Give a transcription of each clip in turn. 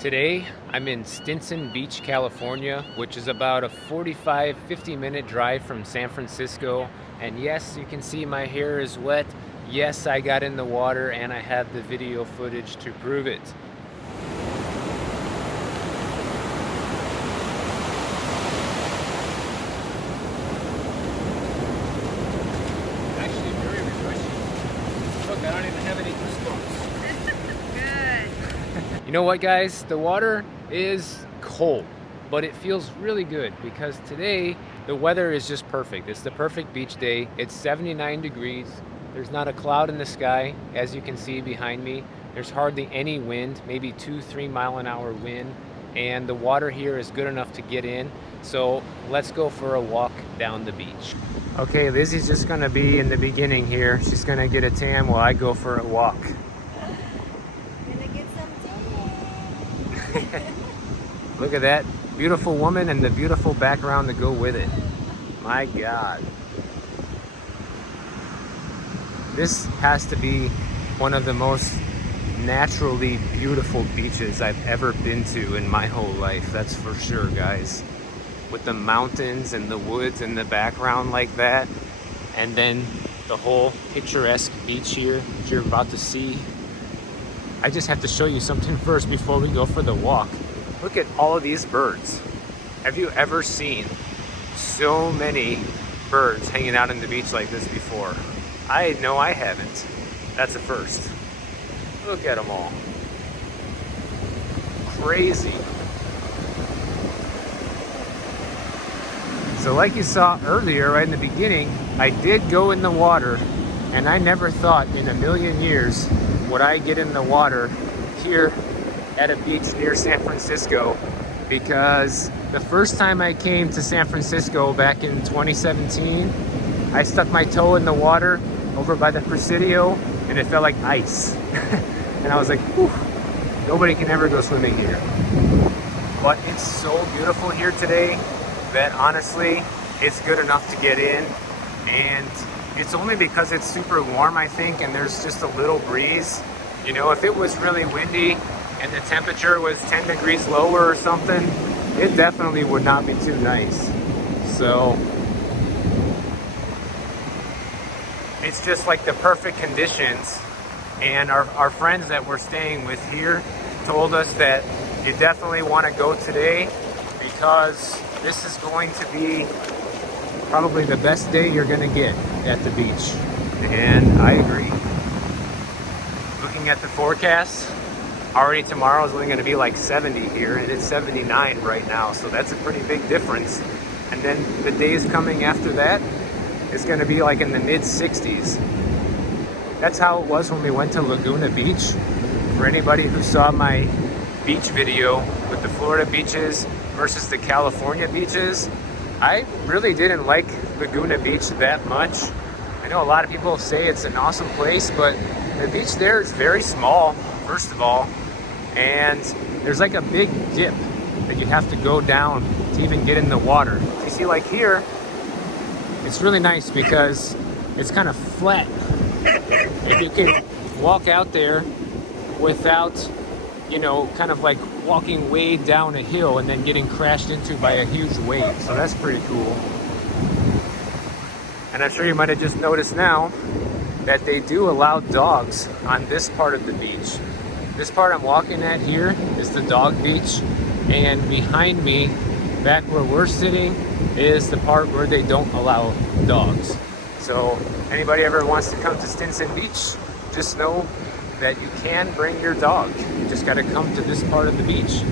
Today, I'm in Stinson Beach, California, which is about a 45-50 minute drive from San Francisco. And yes, you can see my hair is wet. Yes, I got in the water and I have the video footage to prove it. Actually, very refreshing. Look, I don't even have any goosebumps. You know what, guys? The water is cold, but it feels really good because today the weather is just perfect. It's the perfect beach day. It's 79 degrees. There's not a cloud in the sky, as you can see behind me. There's hardly any wind, maybe 2-3 mile an hour wind, and the water here is good enough to get in. So let's go for a walk down the beach. Okay, Lizzie's just gonna be in the beginning here. She's gonna get a tan while I go for a walk. Look at that beautiful woman and the beautiful background to go with it. My God. This has to be one of the most naturally beautiful beaches I've ever been to in my whole life. That's for sure, guys. With the mountains and the woods in the background like that. And then the whole picturesque beach here that you're about to see. I just have to show you something first before we go for the walk. Look at all of these birds. Have you ever seen so many birds hanging out on the beach like this before? I know I haven't. That's a first. Look at them all. Crazy. So like you saw earlier, right in the beginning, I did go in the water, and I never thought in a million years would I get in the water here at a beach near San Francisco, because the first time I came to San Francisco back in 2017, I stuck my toe in the water over by the Presidio and it felt like ice. And I was like, whew, nobody can ever go swimming here. But it's so beautiful here today that honestly, it's good enough to get in. And it's only because it's super warm, I think, and there's just a little breeze. You know, if it was really windy and the temperature was 10 degrees lower or something, it definitely would not be too nice. So it's just like the perfect conditions. And our friends that we're staying with here told us that you definitely want to go today because this is going to be probably the best day you're gonna get at the beach. And I agree. Looking at the forecast, already tomorrow is only gonna be like 70 here, and it's 79 right now, so that's a pretty big difference. And then the days coming after that is gonna be like in the mid 60s. That's how it was when we went to Laguna Beach. For anybody who saw my beach video with the Florida beaches versus the California beaches, I really didn't like Laguna Beach that much. I know a lot of people say it's an awesome place, but the beach there is very small, first of all, and there's like a big dip that you have to go down to even get in the water. You see, like here, it's really nice because it's kind of flat. And you can walk out there without, you know, kind of like walking way down a hill and then getting crashed into by a huge wave. So that's pretty cool. And I'm sure you might have just noticed now that they do allow dogs on this part of the beach. This part I'm walking at here is the dog beach, and behind me, back where we're sitting, is the part where they don't allow dogs. So anybody ever wants to come to Stinson Beach, just know that you can bring your dog. You just gotta come to this part of the beach.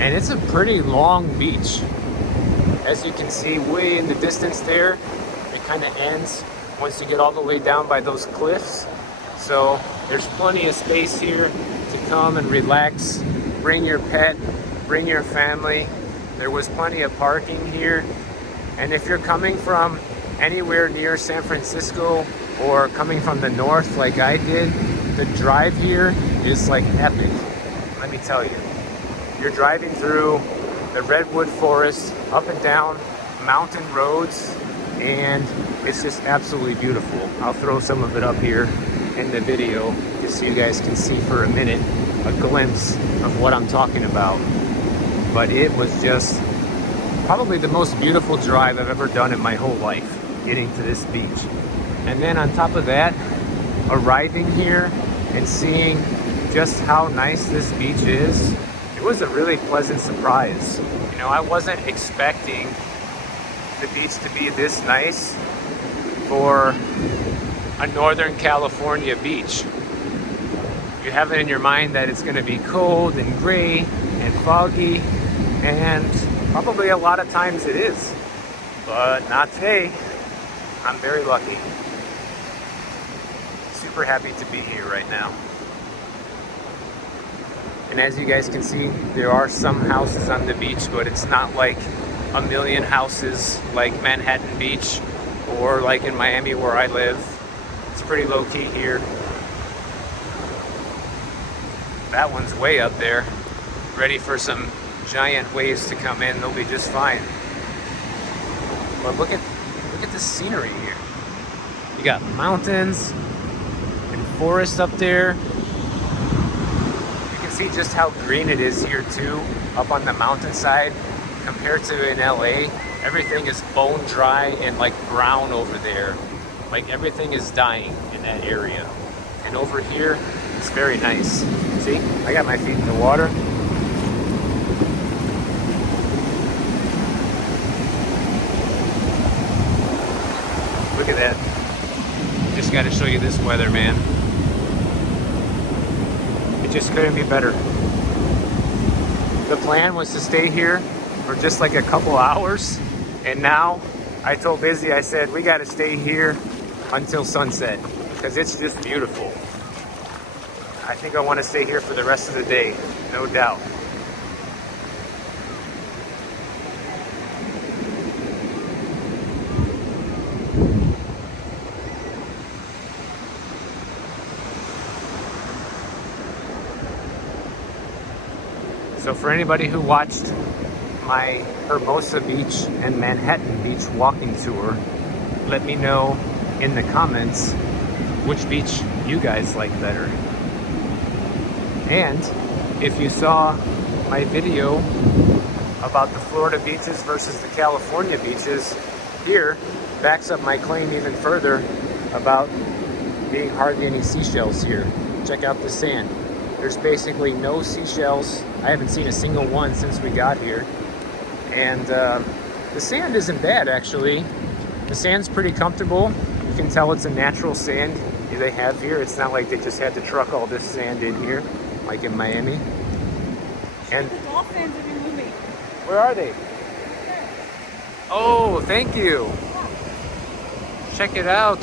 And it's a pretty long beach. As you can see way in the distance there, it kind of ends once you get all the way down by those cliffs. So there's plenty of space here to come and relax, bring your pet, bring your family. There was plenty of parking here. And if you're coming from anywhere near San Francisco or coming from the north like I did, the drive here is like epic, let me tell you. You're driving through the redwood forest, up and down mountain roads, and it's just absolutely beautiful. I'll throw some of it up here in the video just so you guys can see for a minute a glimpse of what I'm talking about. But it was just probably the most beautiful drive I've ever done in my whole life, getting to this beach. And then on top of that, arriving here and seeing just how nice this beach is, it was a really pleasant surprise. You know, I wasn't expecting the beach to be this nice for a Northern California beach. You have it in your mind that it's going to be cold and gray and foggy, and probably a lot of times it is, but not today. I'm very lucky. Super happy to be here right now. And as you guys can see, there are some houses on the beach, but it's not like a million houses like Manhattan Beach or like in Miami where I live. It's pretty low key here. That one's way up there, ready for some giant waves to come in. They'll be just fine. But look at the scenery here. You got mountains and forest up there. You can see just how green it is here too, up on the mountainside compared to in LA. Everything is bone dry and like brown over there. Like everything is dying in that area. And over here, it's very nice. See, I got my feet in the water. Look at that. Just got to show you this weather, man. It just couldn't be better. The plan was to stay here for just like a couple hours, and now I told Busy, I said, we got to stay here until sunset because it's just beautiful. I think I want to stay here for the rest of the day, no doubt. So for anybody who watched my Hermosa Beach and Manhattan Beach walking tour, let me know in the comments which beach you guys like better. And if you saw my video about the Florida beaches versus the California beaches, here backs up my claim even further about being hardly any seashells here. Check out the sand. There's basically no seashells. I haven't seen a single one since we got here. And the sand isn't bad, actually. The sand's pretty comfortable. You can tell it's a natural sand they have here. It's not like they just had to truck all this sand in here, like in Miami. And the dolphins have been moving. Where are they? Oh, thank you. Check it out.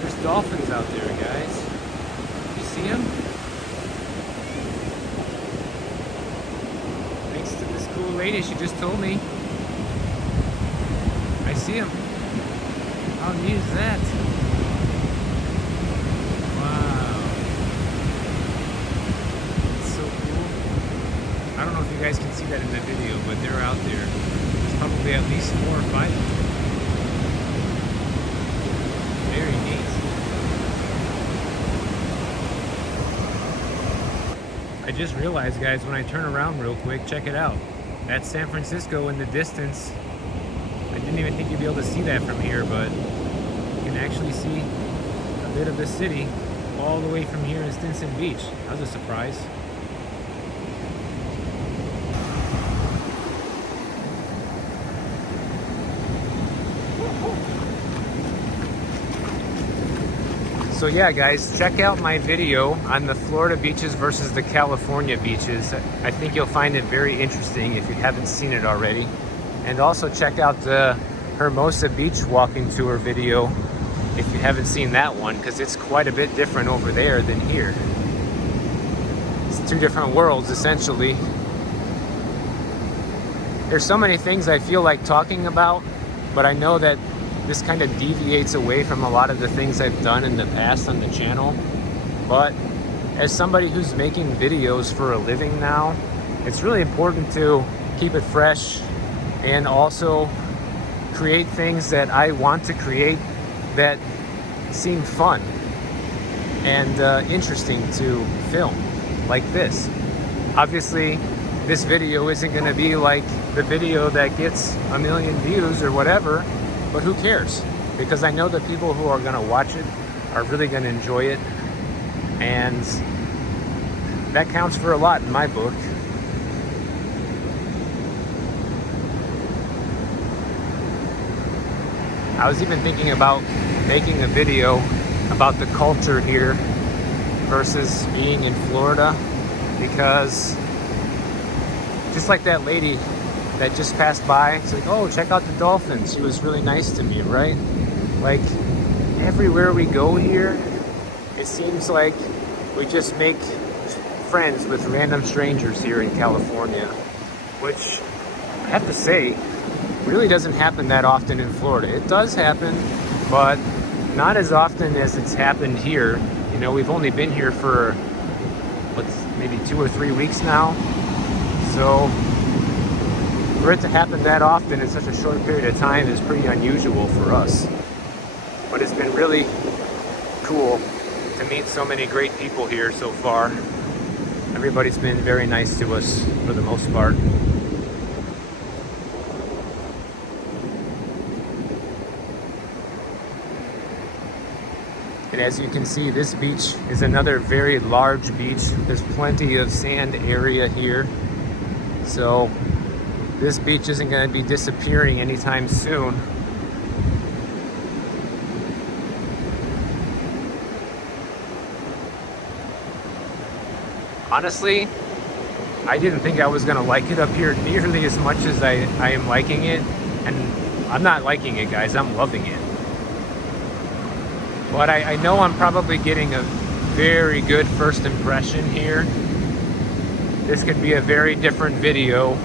There's dolphins out there, guys. You see them? Thanks to this cool lady, she just told me. I see them. How neat is that? Wow. It's so cool. I don't know if you guys can see that in the video, but they're out there. There's probably at least 4 or 5 of them. Very neat. I just realized, guys, when I turn around real quick, check it out. That's San Francisco in the distance. I didn't even think you'd be able to see that from here, but you can actually see a bit of the city all the way from here in Stinson Beach. That was a surprise. So yeah, guys, check out my video on the Florida beaches versus the California beaches. I think you'll find it very interesting if you haven't seen it already. And also check out the Hermosa Beach walking tour video if you haven't seen that one, because it's quite a bit different over there than here. It's 2 different worlds, essentially. There's so many things I feel like talking about, but I know that this kind of deviates away from a lot of the things I've done in the past on the channel. But as somebody who's making videos for a living now, it's really important to keep it fresh and also create things that I want to create that seem fun. and interesting to film like this. Obviously, this video isn't going to be like the video that gets 1 million views or whatever, but who cares? Because I know the people who are going to watch it are really going to enjoy it, and that counts for a lot in my book. I was even thinking about making a video about the culture here versus being in Florida, because just like that lady that just passed by, it's like, oh, check out the dolphins. She was really nice to me, right? Like, everywhere we go here, it seems like we just make friends with random strangers here in California, which I have to say really doesn't happen that often in Florida. It does happen, but not as often as it's happened here. You know, we've only been here for maybe 2 or 3 weeks now, so for it to happen that often in such a short period of time is pretty unusual for us. But it's been really cool to meet so many great people here so far. Everybody's been very nice to us for the most part. And as you can see, this beach is another very large beach. There's plenty of sand area here. So this beach isn't going to be disappearing anytime soon. Honestly, I didn't think I was going to like it up here nearly as much as I am liking it. And I'm not liking it, guys. I'm loving it. But I know I'm probably getting a very good first impression here. This could be a very different video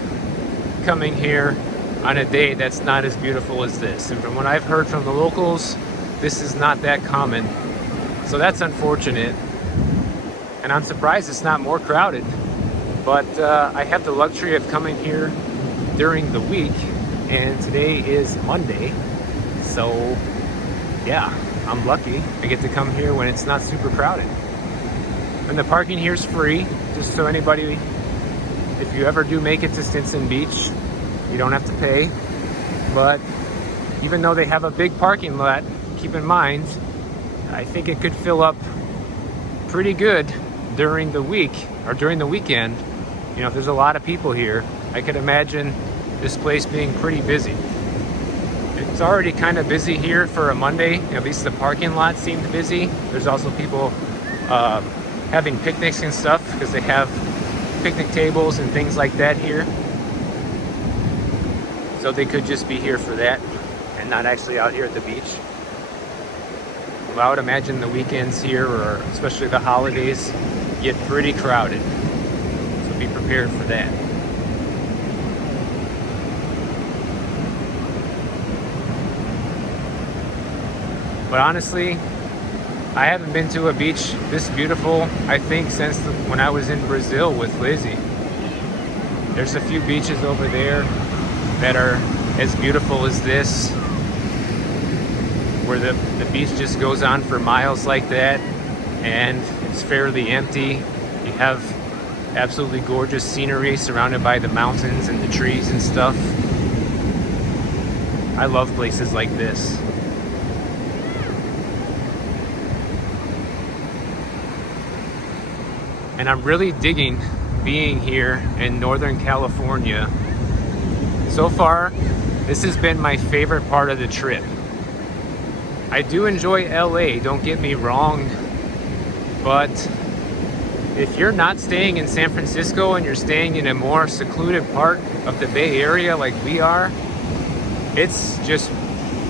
coming here on a day that's not as beautiful as this. And from what I've heard from the locals, this is not that common. So that's unfortunate. And I'm surprised it's not more crowded. But I have the luxury of coming here during the week, and today is Monday. So yeah, I'm lucky. I get to come here when it's not super crowded. And the parking here is free, just so anybody, if you ever do make it to Stinson Beach, you don't have to pay. But even though they have a big parking lot, keep in mind, I think it could fill up pretty good during the week or during the weekend. You know, if there's a lot of people here, I could imagine this place being pretty busy. It's already kind of busy here for a Monday. At least the parking lot seemed busy. There's also people having picnics and stuff because they have picnic tables and things like that here. So they could just be here for that and not actually out here at the beach. Well, I would imagine the weekends here, or especially the holidays, get pretty crowded. So be prepared for that. But honestly, I haven't been to a beach this beautiful, I think, since when I was in Brazil with Lizzie. There's a few beaches over there that are as beautiful as this, where the beach just goes on for miles like that, and it's fairly empty. You have absolutely gorgeous scenery surrounded by the mountains and the trees and stuff. I love places like this. And I'm really digging being here in Northern California. So far, this has been my favorite part of the trip. I do enjoy LA, don't get me wrong, but if you're not staying in San Francisco and you're staying in a more secluded part of the Bay Area like we are, it's just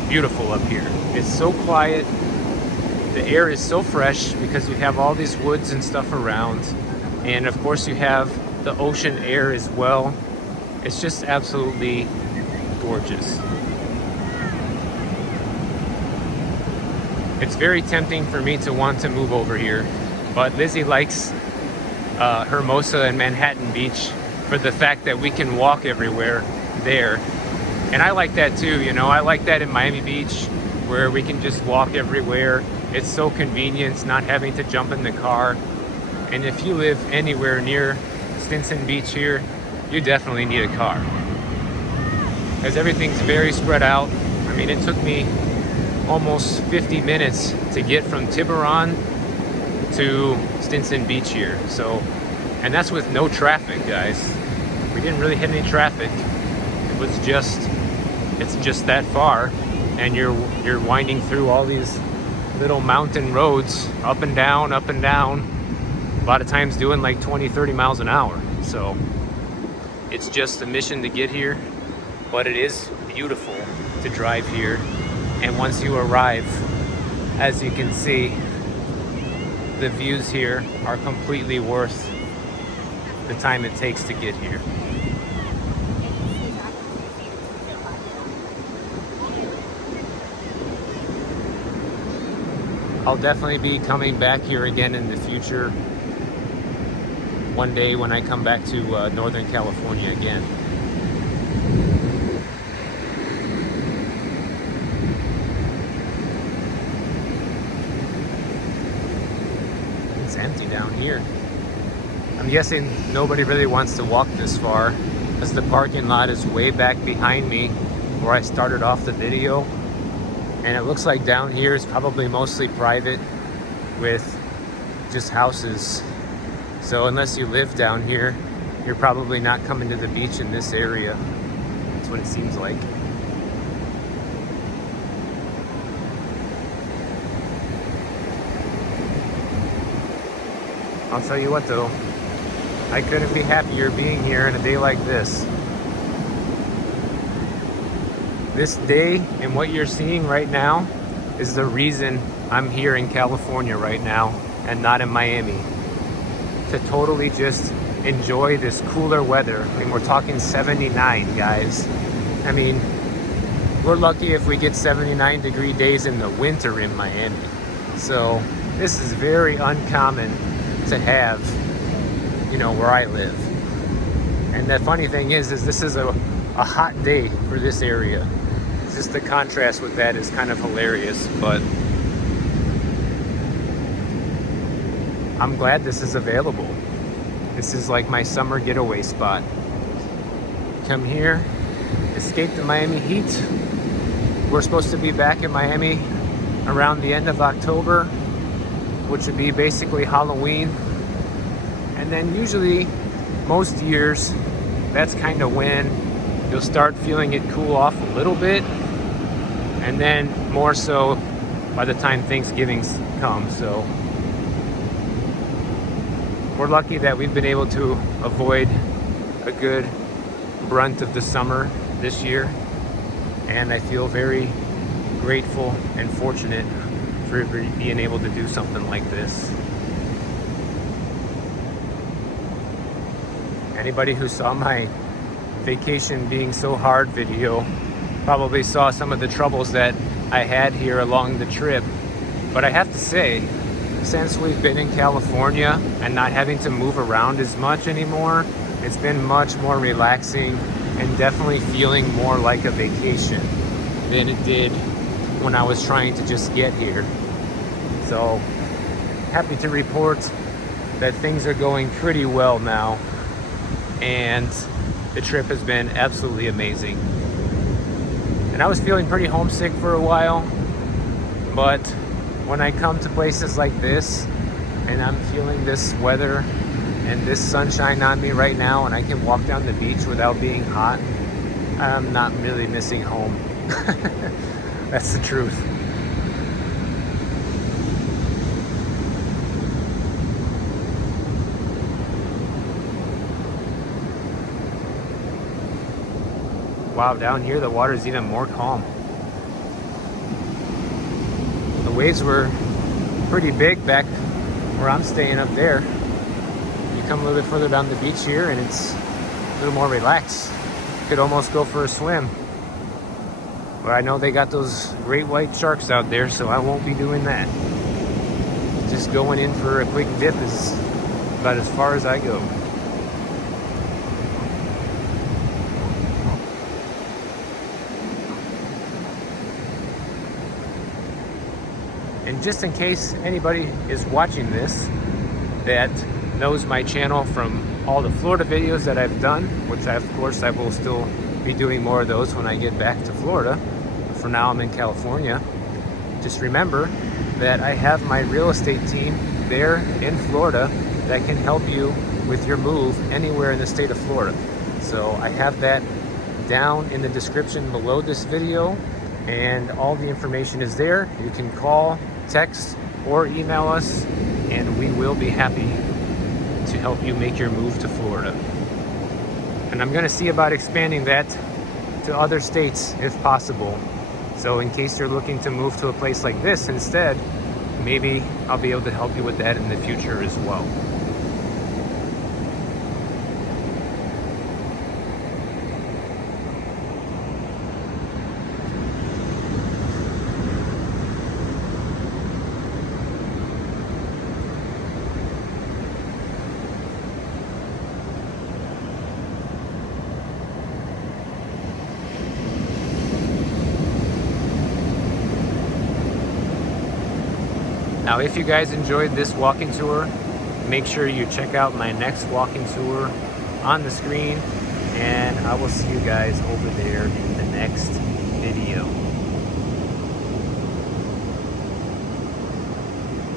beautiful up here. It's so quiet. The air is so fresh because you have all these woods and stuff around. And of course you have the ocean air as well. It's just absolutely gorgeous. It's very tempting for me to want to move over here, but Lizzie likes Hermosa and Manhattan Beach for the fact that we can walk everywhere there. And I like that too, you know. I like that in Miami Beach, where we can just walk everywhere It's so convenient not having to jump in the car. And if you live anywhere near Stinson Beach here, you definitely need a car, as everything's very spread out. I mean, it took me almost 50 minutes to get from Tiburon to Stinson Beach here. So, and that's with no traffic, guys. We didn't really hit any traffic. It's just that far, and you're winding through all these little mountain roads, up and down, a lot of times doing like 20-30 miles an hour. So it's just a mission to get here, but it is beautiful to drive here. And once you arrive, as you can see, the views here are completely worth the time it takes to get here. I'll definitely be coming back here again in the future, one day when I come back to Northern California again. It's empty down here. I'm guessing nobody really wants to walk this far, as the parking lot is way back behind me where I started off the video. And it looks like down here is probably mostly private with just houses. So unless you live down here, you're probably not coming to the beach in this area. That's what it seems like. I'll tell you what though, I couldn't be happier being here in a day like this. This day and what you're seeing right now is the reason I'm here in California right now and not in Miami. To totally just enjoy this cooler weather. I mean, we're talking 79, guys. I mean, we're lucky if we get 79-degree days in the winter in Miami. So this is very uncommon to have, you know, where I live. And the funny thing is this is a hot day for this area. Just the contrast with that is kind of hilarious, but I'm glad this is available. This is like my summer getaway spot. Come here, escape the Miami heat. We're supposed to be back in Miami around the end of October, which would be basically Halloween. And then usually, most years, that's kind of when you'll start feeling it cool off a little bit, and then more so by the time Thanksgiving comes. So we're lucky that we've been able to avoid a good brunt of the summer this year, and I feel very grateful and fortunate for being able to do something like this. Anybody who saw my vacation being so hard video probably saw some of the troubles that I had here along the trip. But I have to say, since we've been in California and not having to move around as much anymore, it's been much more relaxing and definitely feeling more like a vacation than it did when I was trying to just get here. So happy to report that things are going pretty well now, and the trip has been absolutely amazing. And I was feeling pretty homesick for a while, but when I come to places like this and I'm feeling this weather and this sunshine on me right now, and I can walk down the beach without being hot, I'm not really missing home. That's the truth. Wow, down here the water is even more calm. The waves were pretty big back where I'm staying up there. You come a little bit further down the beach here and it's a little more relaxed. You could almost go for a swim. But I know they got those great white sharks out there, so I won't be doing that. Just going in for a quick dip is about as far as I go. And just in case anybody is watching this that knows my channel from all the Florida videos that I've done, which of course I will still be doing more of those when I get back to Florida. For now, I'm in California. Just remember that I have my real estate team there in Florida that can help you with your move anywhere in the state of Florida. So I have that down in the description below this video, and all the information is there. You can call, text, or email us, and we will be happy to help you make your move to Florida. And I'm going to see about expanding that to other states if possible. So in case you're looking to move to a place like this instead, maybe I'll be able to help you with that in the future as well. Now, if you guys enjoyed this walking tour, make sure you check out my next walking tour on the screen, and I will see you guys over there in the next video.